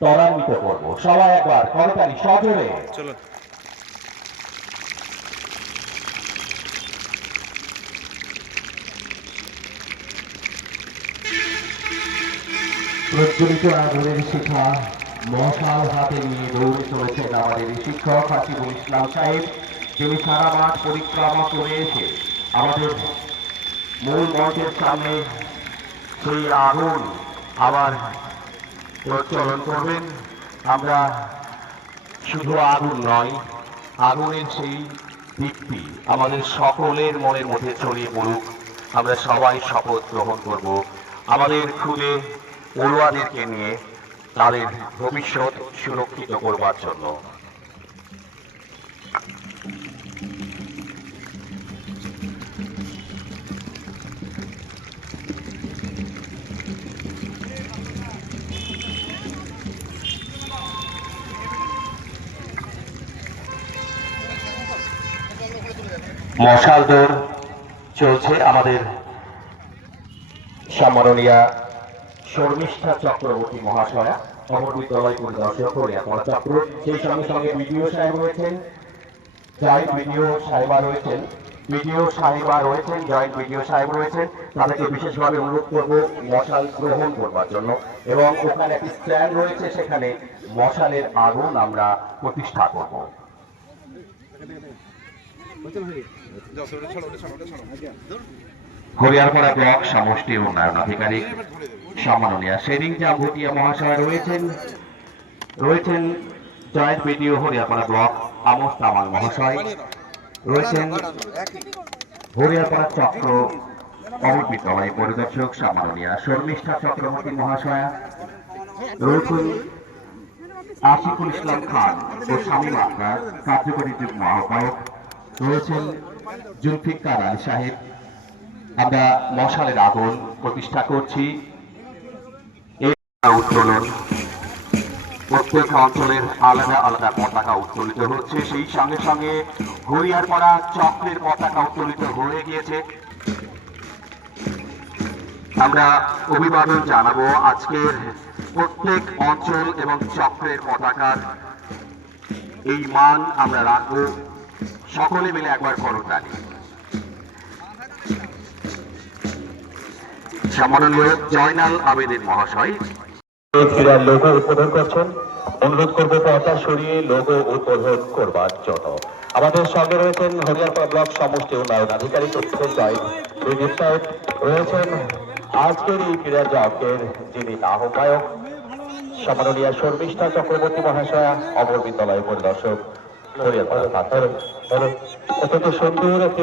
ত্বরান্বিত করব। সবাই একবার করতালি সজোরে। চলুন। প্রজ্বলিত আগুনের শিখা মশাল হাতে নিয়ে দৌড়ে চলেছেন আমাদের শিক্ষক হাসিবুল ইসলাম সাহেব, যিনি সারা মাঠ পরিক্রমা করে এসে আমাদের মূল মঞ্চের সামনে সেই আগুন আবার প্রজ্বলন করবেন। আমরা শুধু আগুন নয়, আগুনের সেই দীপ্তি আমাদের সকলের মনের মধ্যে ছড়িয়ে পড়ুক। আমরা সবাই শপথ গ্রহণ করব আমাদের খুদে পড়ুয়াদেরকে নিয়ে তাদের ভবিষ্যৎ সুরক্ষিত করবার জন্য। মশাল দৌড় চলছে আমাদের সম্মাননীয়া শর্মিষ্ঠা চক্রবর্তী মহাশয়া, অমর বিদ্যালয় পরিদর্শক হরিয়াকলা চক্র। সেই সঙ্গে সঙ্গে বিডিও সাহেব রয়েছেন, জয়েন্ট বিডিও সাহেবা রয়েছেন, জয়েন্ট বিডিও সাহেব রয়েছেন। তাদেরকে বিশেষভাবে অনুরোধ করব মশাল গ্রহণ করবার জন্য। এবং ওখানে একটি স্ট্যান্ড রয়েছে, সেখানে মশালের আগুন আমরা প্রতিষ্ঠা করব। হরিয়ারপাড়া ব্লক সমষ্টি উন্নয়ন আধিকারিক সম্মাননীয় শেরিং জাভুটিয়া মহাশয় রয়েছেন joint BDO Hariharpara block Amos Tamang মহাশয় রয়েছেন, হরিয়ারপাড়া চক্র অমর বিদ্যালয় পরিদর্শক সম্মাননীয় শর্মিষ্ঠা চক্রবর্তী মহাশয়া রয়েছেন, আশিকুল ইসলাম খান ও শামীম আক্তার কার্যকরী যুগ্ম আহ্বায়ক রয়েছেন, জুলফিকার আলী সাহেব। আমরা মশালের আগুন প্রতিষ্ঠা করছি। উত্তোলন প্রত্যেক অঞ্চলের আলাদা আলাদা পতাকা উত্তোলিত হচ্ছে, সেই সঙ্গে সঙ্গে হরিয়ারপাড়া চক্রের পতাকা উত্তোলিত হয়ে গিয়েছে। আমরা অভিবাদন জানাবো আজকের প্রত্যেক অঞ্চল এবং চক্রের পতাকার এই মান আমরা রাখবো। সকলে মিলে একবার করতালি। সম্মাননীয় জয়নাল আবেদিন মহাশয় ক্রীড়ার লোগো উদ্বোধন করছেন। অনুরোধ করবো পতাকা সরিয়ে লোগো উদ্বোধন করবার জন্য। আমাদের সঙ্গে রয়েছেন হরিয়ারপাড়া ব্লক সমষ্টি উন্নয়ন আধিকারিক সাহেব, রয়েছেন আজকের এই ক্রীড়া জগতের যিনি আহ্বায়ক সম্মাননীয় শর্মিষ্ঠা চক্রবর্তী মহাশয়া, অমর বিদ্যালয় পরিদর্শক হরিয়ারপাড়া। অত্যন্ত সুন্দর একটি